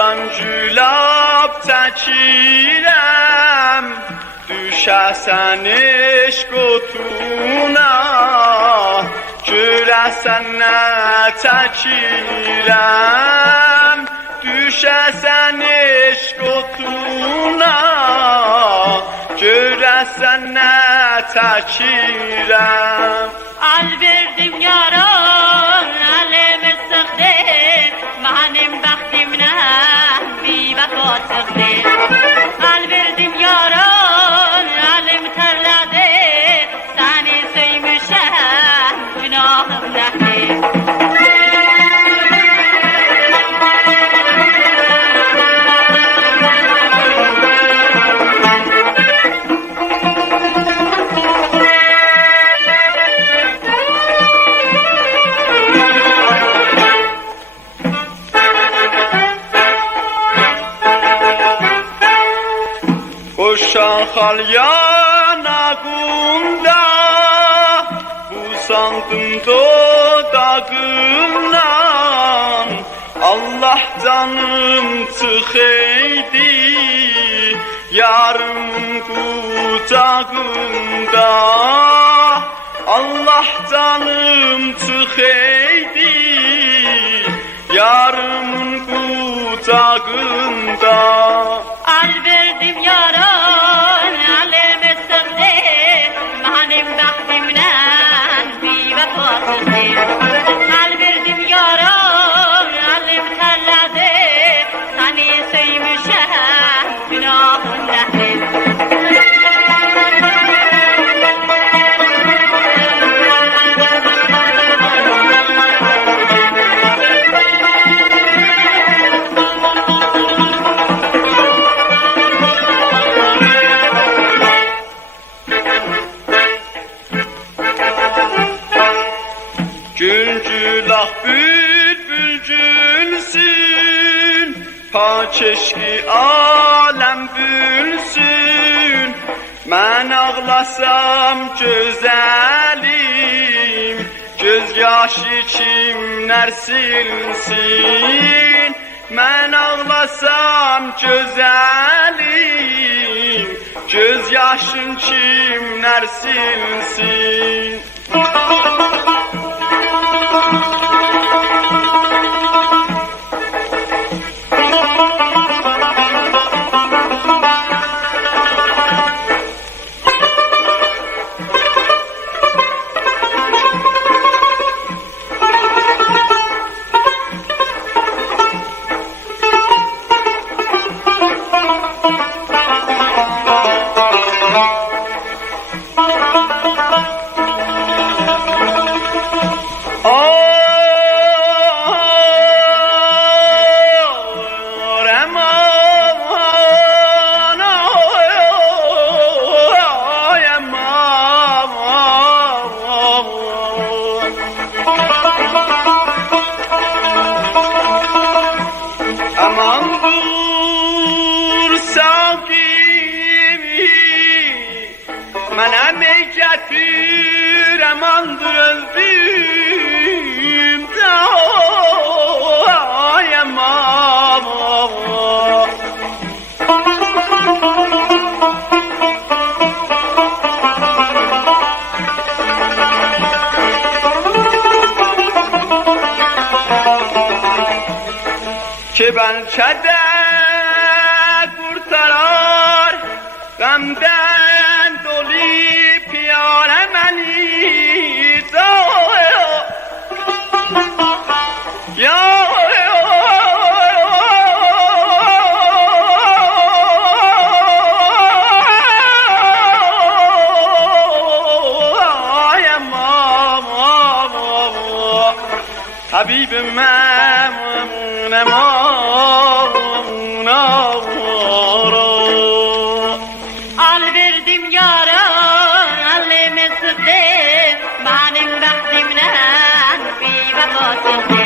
Aşktan gülab çəkirəm, düşəsən eşq otuna, görəsən nə çəkirəm, düşəsən eşq otuna, görəsən nə çəkirəm. Al verdim yara, elimi sıktı, benim bəxtimdən bir vəfa çıxdı. Al verdim yara, elim tərlədi, səni söymüşəm, günahım nədir? Şaxal yanağımda, uzandım dodağımdan. Allah canım çıxeydi, yarımın qucağında. Allah canım çıxeydi, yarımın qucağında. Al verdim yara, elimi sıktı, benim bəxtimdən bir vəfa çıxdı. Al verdim yara, elim tərlədi, səni söymüşəm, günahım nədir? Güngülah bülbül gülsün, pak eşqi aləm bülsün. Mən ağlasam gözəlim, göz yaşı kimlər silsin? Mən ağlasam gözəlim, göz yaşın kimlər silsin? Aman dur savgimi, mənə ey gətir, amandır öldüm də, ay aman. Ki bəlkədə qurtarar, qəmdən dolu piyarə məni. Habibim məmun Al verdim yara, elimi sıktı, benim bəxtimdən bir vəfa çıxdı.